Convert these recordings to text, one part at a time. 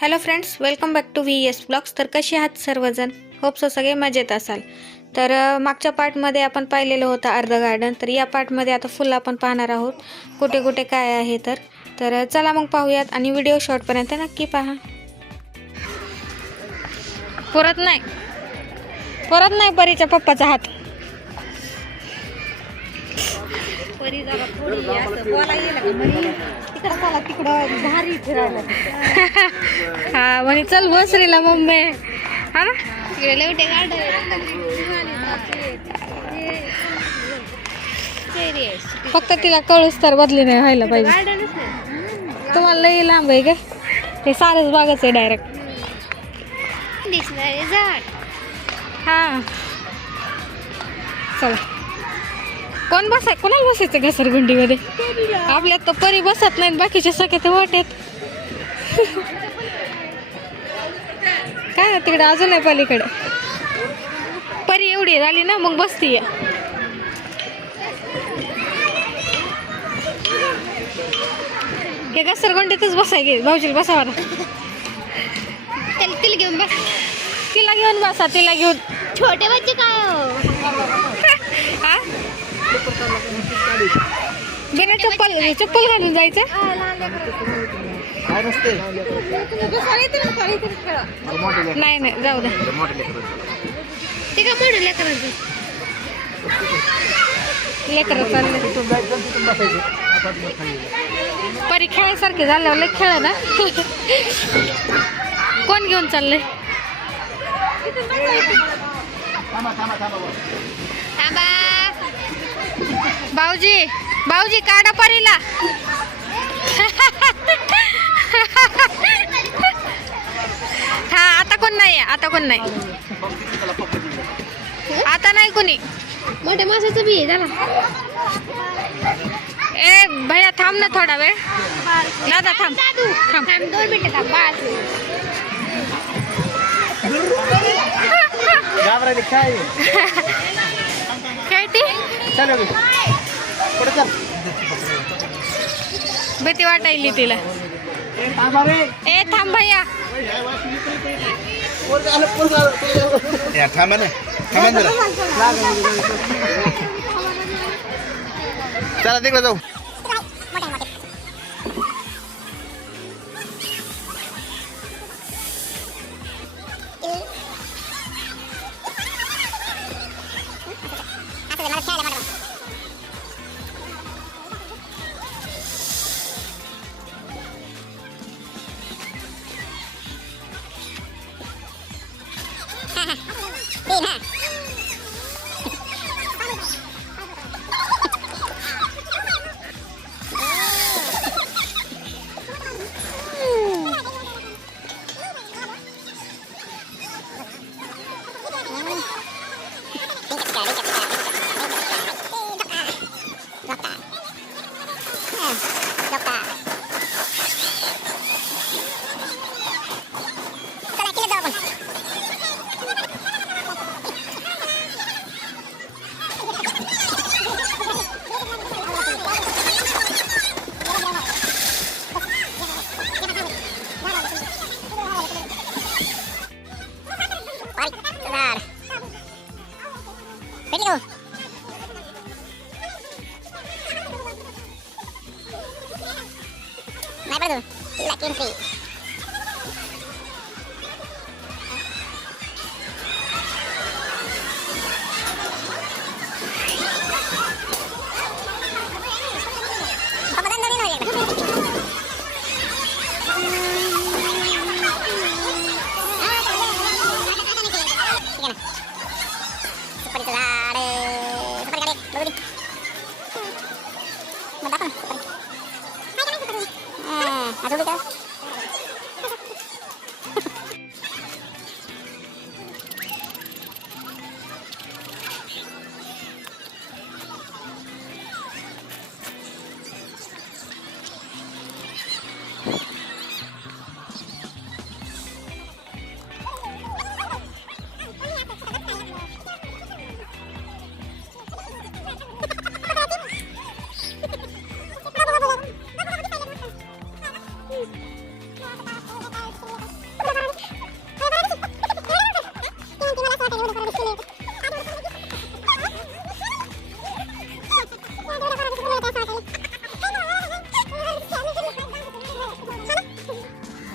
Hello friends, welcome back to VS blogs. तर कसे आहात सर्वजण? होप सो सगळे मजेत असाल. तर मागच्या पार्टमध्ये आपण पाहिलेलं होतं अर्ध गार्डन. तर या पार्टमध्ये आता फुल आपण पाहणार आहोत कुठे कुठे काय आहे. तर चला मग पाहूयात आणि व्हिडिओ शॉर्टपर्यंत नक्की पहा. परत नाही परीच्या पप्पाचा हात. परी जरा थोडी असं बोलायला का म्हणे तिकडं चला तिकडं भारी फिरायला हा म्हणे चल बसरीला मम्मी. हा ना, तिकडे लवटे फक्त तिला कळूस तर बदली नाही व्हायला पाहिजे. गार्डनच नाही तुम्हाला लई लांब आहे काय? ते सारस बागच आहे डायरेक्ट. दिसणारे झाड. हा चला. कोणाला बसायचं घसरगुंडीमध्ये? आपल्यात तर परी बसत नाहीत, बाकीच्या सगळ्या ते वाटेत. काय तिकडे अजून आहे पलीकडे. परी एवढी झाली ना मग बसतीय. हे घसरगुंडीतच बसाय गे. भाऊजीला बसावा ना. तिला घेऊन बस. तिला घेऊन बसा. तिला घेऊन. छोटे बच्चे काय हो? हा, बिना चप्पल घालून जायचं. नाही जाऊ दे. ते का म्हणून लेकरांचं लेकर चालले. परी खेळायसारखे झाल्यावर लय खेळ ना. कोण घेऊन चाललंय? थांबा. भाऊजी काढा परीला. हा आता कोण नाही. आता नाही कोणी. मोठ्या माशाचं बी आहे झाला. ए भैया थांब ना थोडा वेळ. दादा थांब. 2 मिनिटं थांब. खेळती. भीती वाटायली तिला. ए थांब भैया. चला तिकडे जाऊ.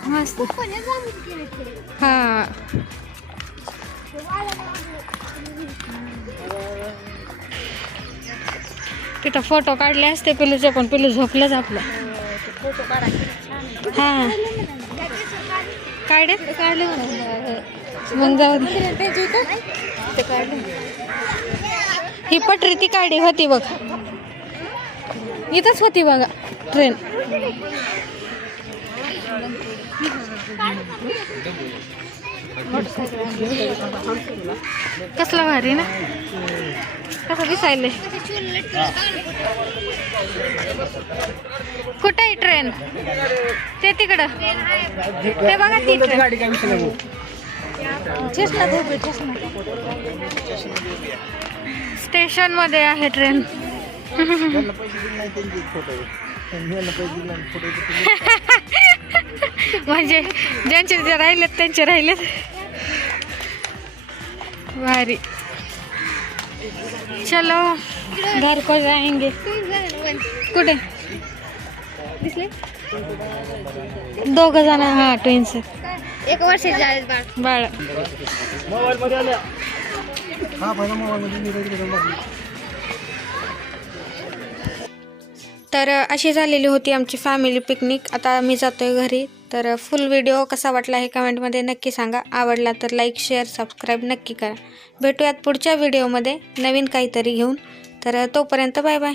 मस्त हा तिथं फोटो काढले असते पिलूचे, पण पिलू झोपलंच आपलं. फोटो काढा हा काढे काढले मग जाऊ दे. ही पटरी ती काढी होती बघ, इथंच होती बघा ट्रेन. कसला भारी ना, कसं दिसायले. कुठं आहे ट्रेन? ते तिकडं, ते बघा ती ट्रेन. स्टेशन मध्ये आहे ट्रेन. म्हणजे ज्यांचे जे राहिलेत त्यांचे राहिलेत. भारी. चलो घर को जाएंगे. कुठे दिसले? दोघ जण. हा ट्विन्स 1 वर्षाचे आहेत बाळ. बाळ तर अशी झालेली होती आमची फॅमिली पिकनिक. आता आम्ही जातोय घरी. तर फुल व्हिडिओ कसा वाटला हे कमेंटमध्ये नक्की सांगा. आवडला तर लाईक शेअर सबस्क्राईब नक्की करा. भेटूयात पुढच्या व्हिडिओमध्ये नवीन काहीतरी घेऊन. तर तोपर्यंत बाय बाय.